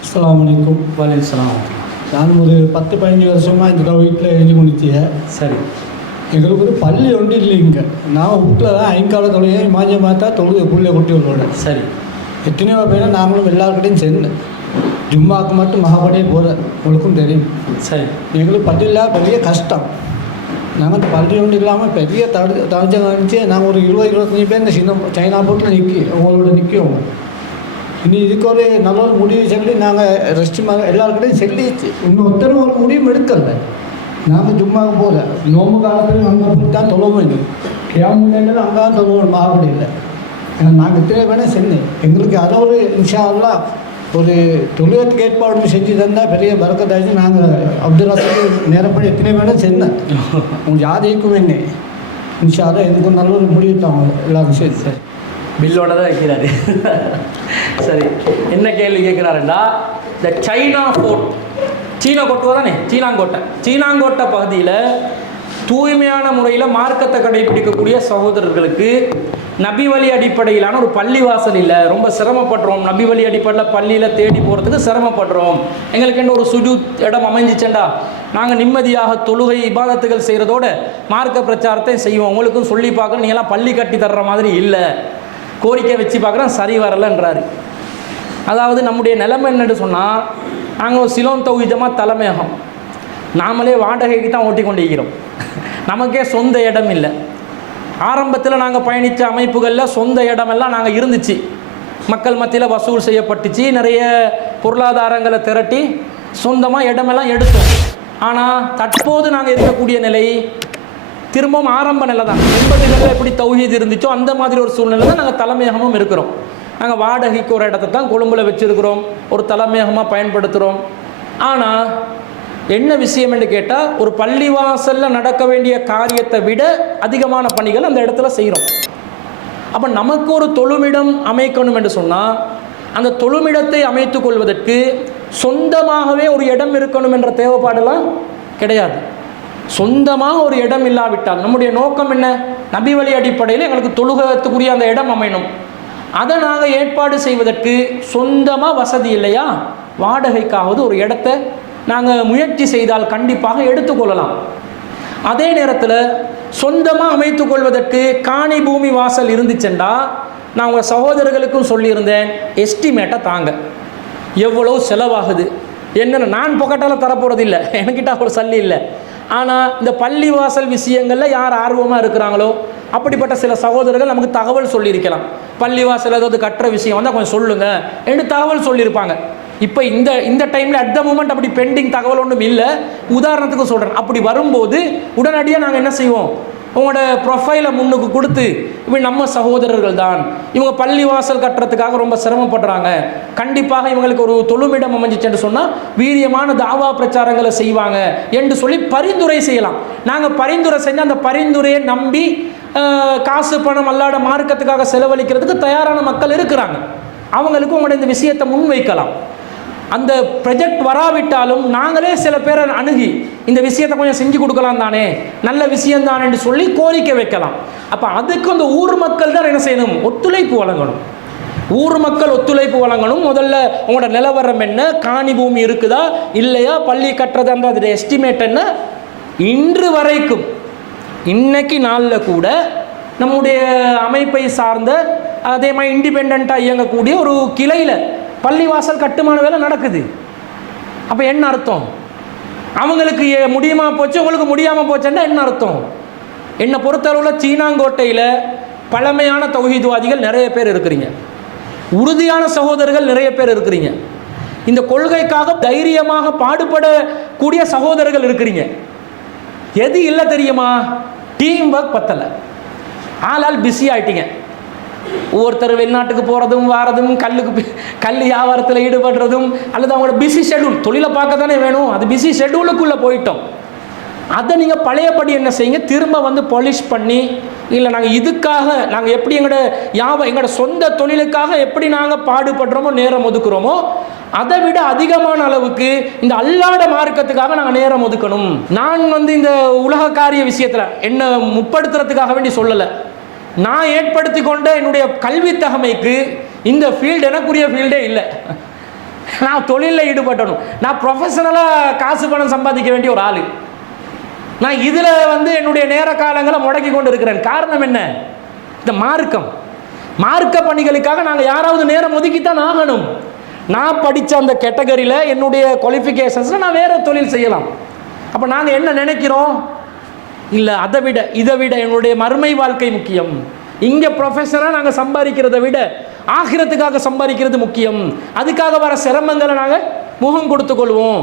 அஸ்ஸலாமு அலைக்கும். வலைக்கம். நான் ஒரு 10-15 வருஷமாக இந்த வீட்டில் எழுதி முடிச்சிய. சரி. எங்களுக்கு ஒரு பள்ளி ஒன்று இல்லைங்க. நான் வீட்டில் தான் ஐங்கால தொழிலை மாஞ்ச மாத்தா தொழுது புள்ளைய குட்டி உள்ளோட. சரி. எத்தனையோ பேர் நாங்களும் எல்லாருக்கிட்டையும் சேர்ந்தேன். ஜும்மாவுக்கு மட்டும் மகாபடியே போகிறேன், உங்களுக்கும் தெரியும். சரி. எங்களுக்கு பள்ளியில் பெரிய கஷ்டம். நாங்கள் அந்த பள்ளி ஒன்று இல்லாமல் பெரிய தடைஞ்சம் காமிச்சு நாங்கள் ஒரு 20-25 பேர் இந்த சைனா போட்டில் உங்களோட நிற்கும். இனி இதுக்கு ஒரு நல்ல ஒரு முடிவு சொல்லி நாங்கள் ரெஸ்ட் எல்லாருக்கிட்டையும் சொல்லிச்சு. இன்னும் ஒருத்தரும் ஒரு முடிவும் எடுக்கலை. நாங்கள் ஜும்மாவுக்கு போகல. நோம்பு காலத்துலையும் அங்கே போய் தான் தொழவும் கேமுன்னு அங்கே தான் தொழுவோம் மகாபடியில். நாங்கள் இத்தனை பேரும் சென்னேன். எங்களுக்கு அதை ஒரு இன்ஷா அல்லாஹ் ஒரு தொழிலுக்கு ஏற்பாடு செஞ்சு தந்தால் பெரிய பறக்கத்தாச்சு. நாங்கள் அப்துல் ரசூல் நேரப்படி எத்தனை பேரும் சென்னேன். உங்களுக்கு யாரைக்கும் என்ன இன்ஷா அல்லாஹ் எதுக்கும் நல்ல ஒரு முடிவு தான் எல்லா விஷயம். சரி. பில்லோட தான் வைக்கிறாரு. சரி. என்ன கேள்வி கேட்குறாருண்டா, இந்த சைனா ஃபோர்ட், சீனா கோட்டை தானே, சீனாங்கோட்டை பகுதியில் தூய்மையான முறையில் மார்க்கத்தை கடைபிடிக்கக்கூடிய சகோதரர்களுக்கு நபி வழி அடிப்படையிலான ஒரு பள்ளிவாசல் இல்லை, ரொம்ப சிரமப்படுறோம். நபி வழி அடிப்படையில் பள்ளியில் தேடி போகிறதுக்கு சிரமப்படுறோம். எங்களுக்கு என்ன ஒரு சுஜூத் இடம் அமைஞ்சிச்சேண்டா நாங்கள் நிம்மதியாக தொழுகை இபாதத்துகள் செய்கிறதோட மார்க்க பிரச்சாரத்தை செய்வோம். உங்களுக்கும் சொல்லி பார்க்குறோம், நீங்களாம் பள்ளி கட்டி தர்ற மாதிரி இல்லை, கோரிக்கை வச்சு பார்க்குறோம், சரி வரலைன்றாரு. அதாவது நம்முடைய நிலைமை என்னன்னு சொன்னால், நாங்கள் ஒரு சிலோன் தௌஹீதமாக தலைமையகம், நாமளே வாடகைக்கு தான் ஓட்டி கொண்டு இருக்கிறோம். நமக்கே சொந்த இடம் இல்லை. ஆரம்பத்தில் நாங்கள் பயணித்த அமைப்புகளில் சொந்த இடமெல்லாம் நாங்கள் இருந்துச்சு, மக்கள் மத்தியில் வசூல் செய்யப்பட்டுச்சு, நிறைய பொருளாதாரங்களை திரட்டி சொந்தமாக இடமெல்லாம் எடுத்தோம். ஆனால் தற்போது நாங்கள் இருக்கக்கூடிய நிலை திரும்பவும் ஆரம்ப நிலை தான். 80களில் எப்படி தௌஹீத் இருந்துச்சோ அந்த மாதிரி ஒரு சூழ்நிலை தான் நாங்கள் தலைமையகமும் இருக்கிறோம். நாங்கள் வாடகைக்கு ஒரு இடத்த தான் கொழும்பில் வச்சுருக்கிறோம், ஒரு தலைமையகமாக பயன்படுத்துகிறோம். ஆனால் என்ன விஷயம் என்று கேட்டால், ஒரு பள்ளிவாசலில் நடக்க வேண்டிய காரியத்தை விட அதிகமான பணிகள் அந்த இடத்துல செய்கிறோம். அப்போ நமக்கு ஒரு தொழுமிடம் அமைக்கணும் என்று சொன்னால், அந்த தொழுமிடத்தை அமைத்து கொள்வதற்கு சொந்தமாகவே ஒரு இடம் இருக்கணும் என்ற தேவைப்பாடெல்லாம் கிடையாது. சொந்தமாக ஒரு இடம் இல்லாவிட்டால் நம்முடைய நோக்கம் என்ன? நபி வழி அடிப்படையில் எங்களுக்கு தொழுகத்துக்குரிய அந்த இடம் அமையணும். அதை நாங்கள் ஏற்பாடு செய்வதற்கு சொந்தமாக வசதி இல்லையா, வாடகைக்காவது ஒரு இடத்தை நாங்கள் முயற்சி செய்தால் கண்டிப்பாக எடுத்துக்கொள்ளலாம். அதே நேரத்தில் சொந்தமாக அமைத்து கொள்வதற்கு காணி பூமி வாசல் இருந்துச்சுண்டா, நான் உங்கள் சகோதரர்களுக்கும் சொல்லியிருந்தேன், எஸ்டிமேட்டை தாங்க, எவ்வளோ செலவாகுது என்னென்ன. நான் பொக்கட்டால் தரப்போகிறது இல்லை, என்கிட்ட ஒரு சல்லி இல்லை. ஆனால் இந்த பள்ளிவாசல் விஷயங்களில் யார் ஆர்வமாக இருக்கிறாங்களோ அப்படிப்பட்ட சில சகோதரர்கள் நமக்கு தகவல் சொல்லியிருக்கலாம். பள்ளிவாசல் ஏதாவது கட்டுற விஷயம் வந்தால் கொஞ்சம் சொல்லுங்கள் என்று தகவல் சொல்லியிருப்பாங்க. இப்போ இந்த டைமில் அட் த மூமெண்ட் அப்படி பெண்டிங் தகவல் ஒன்றும் இல்லை. உதாரணத்துக்கு சொல்கிறேன், அப்படி வரும்போது உடனடியாக நாங்கள் என்ன செய்வோம், உங்களோட ப்ரொஃபைலை முன்னுக்கு கொடுத்து, இப்படி நம்ம சகோதரர்கள் தான், இவங்க பள்ளிவாசல் கட்டுறதுக்காக ரொம்ப சிரமப்படுறாங்க, கண்டிப்பாக இவங்களுக்கு ஒரு தொழுமிடம் அமைஞ்சிச்சுன்னு சொன்னால் வீரியமான தாவா பிரச்சாரங்களை செய்வாங்க என்று சொல்லி பரிந்துரை செய்யலாம். நாங்கள் பரிந்துரை செஞ்சு அந்த பரிந்துரையை நம்பி காசு பணம் அல்லாட மார்க்கத்துக்காக செலவழிக்கிறதுக்கு தயாரான மக்கள் இருக்கிறாங்க. அவங்களுக்கு உங்களோட இந்த விஷயத்தை முன்வைக்கலாம். அந்த ப்ரொஜெக்ட் வராவிட்டாலும் நாங்களே சில பேரை அணுகி இந்த விஷயத்தை கொஞ்சம் செஞ்சு கொடுக்கலாம் தானே, நல்ல விஷயம் தானே என்று சொல்லி கோரிக்கை வைக்கலாம். அப்போ அதுக்கு அந்த ஊர் மக்கள் தான் என்ன செய்யணும், ஒத்துழைப்பு வழங்கணும். ஊர் மக்கள் ஒத்துழைப்பு வழங்கணும். முதல்ல உங்களோட நிலவரம் என்ன, காணி பூமி இருக்குதா இல்லையா, பள்ளி கட்டுறதுன்ற அதோட எஸ்டிமேட் என்ன. இன்று வரைக்கும் இன்னைக்கு நாளில் கூட நம்முடைய அமைப்பை சார்ந்த அதே மாதிரி இண்டிபெண்ட்டாக இயங்கக்கூடிய ஒரு கிளையில் பள்ளிவாசல் கட்டுமான வேலை நடக்குது. அப்போ என்ன அர்த்தம், அவங்களுக்கு முடியுமா போச்சு உங்களுக்கு முடியாமல் போச்சுன்னா என்ன அர்த்தம்? என்னை பொறுத்தளவில் சீனாங்கோட்டையில் பழமையான தௌஹீத்வாதிகள் நிறைய பேர் இருக்கிறீங்க, உறுதியான சகோதரர்கள் நிறைய பேர் இருக்கிறீங்க, இந்த கொள்கைக்காக தைரியமாக பாடுபடக்கூடிய சகோதரர்கள் இருக்கிறீங்க. எது இல்லை தெரியுமா, டீம் ஒர்க் பத்தலை, ஆளால் பிஸி ஆகிட்டீங்க. ஒவ்வொருத்தர் வெளிநாட்டுக்கு போகிறதும் வாரதும், கல் வியாபாரத்தில் ஈடுபடுறதும், அல்லது அவங்களோட பிஸி ஷெட்யூல், தொழிலை பார்க்க தானே வேணும், அது பிஸி ஷெட்யூலுக்குள்ளே போயிட்டோம். அதை நீங்கள் பழையபடி என்ன செய்யுங்க, திரும்ப வந்து பாலிஷ் பண்ணி, இல்லை நாங்கள் இதுக்காக நாங்கள் எப்படி எங்களோட சொந்த தொழிலுக்காக எப்படி நாங்கள் பாடுபடுறோமோ நேரம் ஒதுக்குறோமோ அதை விட அதிகமான அளவுக்கு இந்த அல்லாட மார்க்கத்துக்காக நாங்கள் நேரம் ஒதுக்கணும். நான் இந்த உலக காரிய விஷயத்தில் என்ன முற்படுத்துறதுக்காக வேண்டி சொல்லலை, நான் ஏற்படுத்தி கொண்ட என்னுடைய கல்வி தகமைக்கு இந்த ஃபீல்டு எனக்குரிய ஃபீல்டே இல்லை. நான் தொழிலில் ஈடுபட்டணும், நான் ப்ரொஃபஷனலாக காசு பணம் சம்பாதிக்க வேண்டிய ஒரு ஆள். நான் இதில் வந்து என்னுடைய நேர காலங்களை முடக்கி கொண்டு இருக்கிறேன். காரணம் என்ன? இந்த மார்க்க பணிகளுக்காக நாங்கள் யாராவது நேரம் ஒதுக்கித்தான் ஆகணும். நான் படித்த அந்த கேட்டகரியில் என்னுடைய குவாலிஃபிகேஷன்ஸில் நான் வேறு தொழில் செய்யலாம். அப்போ நாங்கள் என்ன நினைக்கிறோம்? இல்லை, இதை விட என்னுடைய மறுமை வாழ்க்கை முக்கியம். இங்கே ப்ரொஃபஷனாக நாங்கள் சம்பாதிக்கிறத விட ஆகிரத்துக்காக சம்பாதிக்கிறது முக்கியம். அதுக்காக வர சிரமங்களை நாங்கள் முகம் கொடுத்து கொள்வோம்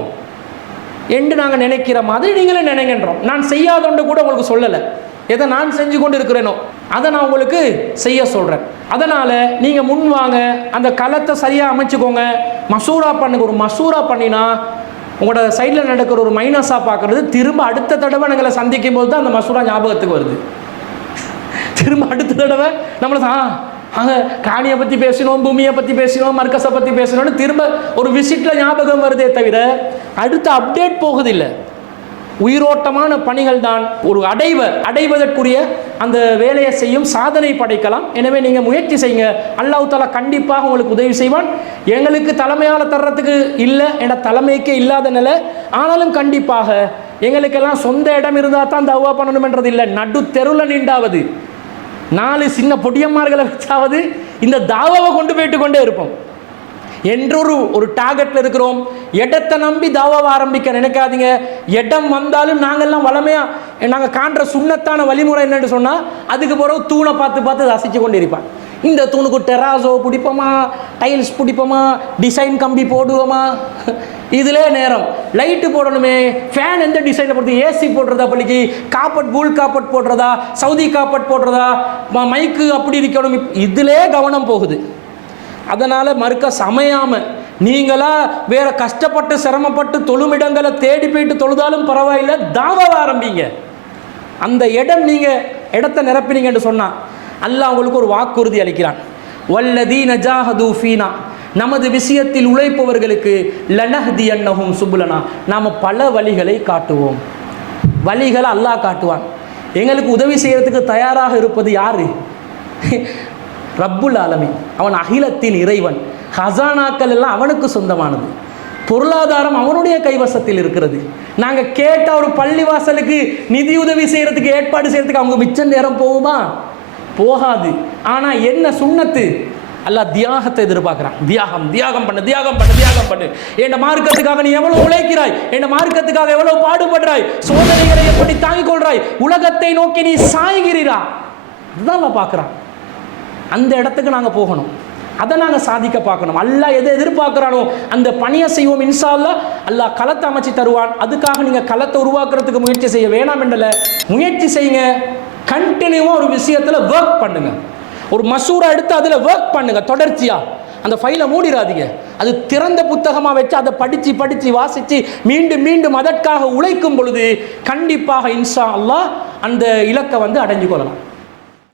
என்று நாங்கள் நினைக்கிற மாதிரி நீங்களே நினைக்கின்றோம். நான் செய்யாதொன்று கூட உங்களுக்கு சொல்லலை. எதை நான் செஞ்சு கொண்டு இருக்கிறேனோ அதை நான் உங்களுக்கு செய்ய சொல்கிறேன். அதனால் நீங்கள் முன் வாங்க, அந்த களத்தை சரியாக அமைச்சுக்கோங்க, மசூரா பண்ணுங்க. ஒரு மசூரா பண்ணினா உங்களோட சைடில் நடக்கிற ஒரு மைனஸாக பார்க்குறது திரும்ப அடுத்த தடவை எங்களை சந்திக்கும் போது தான் அந்த மசூரா ஞாபகத்துக்கு வருது. திரும்ப அடுத்த தடவை நம்மளை அங்கே காணியை பற்றி பேசினோம், பூமியை பற்றி பேசினோம், மர்க்கஸை பற்றி பேசினோன்னு திரும்ப ஒரு விசிட்டில் ஞாபகம் வருதே தவிர அடுத்த அப்டேட் போகுதில்லை. உயிரோட்டமான பணிகள் தான் ஒரு அடைவதற்குரிய அந்த வேலையை செய்யும், சாதனை படைக்கலாம். எனவே நீங்கள் முயற்சி செய்யுங்க. அல்லாஹ் தஆலா கண்டிப்பாக உங்களுக்கு உதவி செய்வான். எங்களுக்கு தலைமையால் தர்றதுக்கு இல்லை, என்ற தலைமைக்கே இல்லாத நிலை. ஆனாலும் கண்டிப்பாக எங்களுக்கெல்லாம் சொந்த இடம் இருந்தால் தான் தவ்வா பண்ணணும்ன்றது இல்லை. நடு தெருவில் நின்றாவது 4 சின்ன பொடியம்மார்களை வச்சாவது இந்த தாவாவை கொண்டு போயிட்டு கொண்டே இருப்போம் என்றொரு டார்கெட்டில் இருக்கிறோம். இடத்தை நம்பி தாவாவை ஆரம்பிக்க நினைக்காதீங்க. இடம் வந்தாலும் நாங்கள்லாம் வளமையாக நாங்கள் காண்ற சுண்ணத்தான வழிமுறை என்னன்னு சொன்னால், அதுக்கு பிறகு தூணை பார்த்து ரசித்து கொண்டு இருப்பான். இந்த தூணுக்கு டெராசோ பிடிப்போமா, டைல்ஸ் பிடிப்போமா, டிசைன் கம்பி போடுவோமா, இதிலே நேரம். லைட்டு போடணுமே, ஃபேன் எந்த டிசைனை பொறுத்து, ஏசி போடுறதா, பள்ளிக்கு காப்பட் பூல் காப்பட் போடுறதா, சவுதி காப்பட் போடுறதா, மைக்கு அப்படி இருக்கணும், இதிலே கவனம் போகுது. அதனால் மறுக்க அமையாமல் நீங்களா வேற கஷ்டப்பட்டு சிரமப்பட்டு தொழுமிடங்களை தேடி போயிட்டு தொழுதாலும் பரவாயில்லை, தாவாவை ஆரம்பிங்க. அந்த இடம் நீங்கள் இடத்தை நிரப்பினீங்கன்னு சொன்னால் அல்லாஹ் உங்களுக்கு ஒரு வாக்குறுதி அளிக்கிறான். வல்லதீன ஜாஹது ஃபீனா, நமது விஷயத்தில் உழைப்பவர்களுக்கு லனஹ்தியன்னஹும் சுபுலனா, நாம் பல வழிகளை காட்டுவோம். வழிகளை அல்லாஹ் காட்டுவான். எங்களுக்கு உதவி செய்கிறதுக்கு தயாராக இருப்பது யாரு? ரப்புல் ஆலமீன். அவன் அகிலத்தின் இறைவன். ஹசானாக்கள் எல்லாம் அவனுக்கு சொந்தமானது. பொருளாதாரம் அவனுடைய கைவசத்தில் இருக்கிறது. நாங்கள் கேட்ட ஒரு பள்ளிவாசலுக்கு நிதி உதவி செய்கிறதுக்கு ஏற்பாடு செய்கிறதுக்கு அவங்க மிச்ச நேரம் போகுமா? போகாது. ஆனால் என்ன சுன்னத்து? அல்லாஹ் தியாகத்தை எதிர்பார்க்குறான். தியாகம் பண்ணு. என் மார்க்கத்துக்காக நீ எவ்வளவு உழைக்கிறாய், என் மார்க்கத்துக்காக எவ்வளவு பாடுபடுறாய், சோதனைகளை எப்படி தாங்கிக் கொள்றாய், உலகத்தை நோக்கி நீ சாய்கிறீரா, அதுதான் நான் பார்க்குறான். அந்த இடத்துக்கு நாங்கள் போகணும், அதை நாங்கள் சாதிக்க பார்க்கணும். அல்லாஹ் எதை எதிர்பார்க்குறானோ அந்த பணியை செய்வோம். இன்ஷா அல்லாஹ் அல்லாஹ் களத்தை அமைச்சு தருவான். அதுக்காக நீங்கள் களத்தை உருவாக்குறதுக்கு முயற்சி செய்ய வேணாம் என்றல, முயற்சி செய்யுங்க. கண்டினியூவாக ஒரு விஷயத்தில் ஒர்க் பண்ணுங்க. ஒரு மசூரா எடுத்து அதில் ஒர்க் பண்ணுங்க தொடர்ச்சியாக. அந்த ஃபைலை மூடிடாதீங்க. அது திறந்த புத்தகமாக வச்சு அதை படித்து வாசித்து மீண்டும் அதற்காக உழைக்கும் பொழுது கண்டிப்பாக இன்ஷா அல்லாஹ் அந்த இலக்கை அடைஞ்சு கொள்ளலாம்.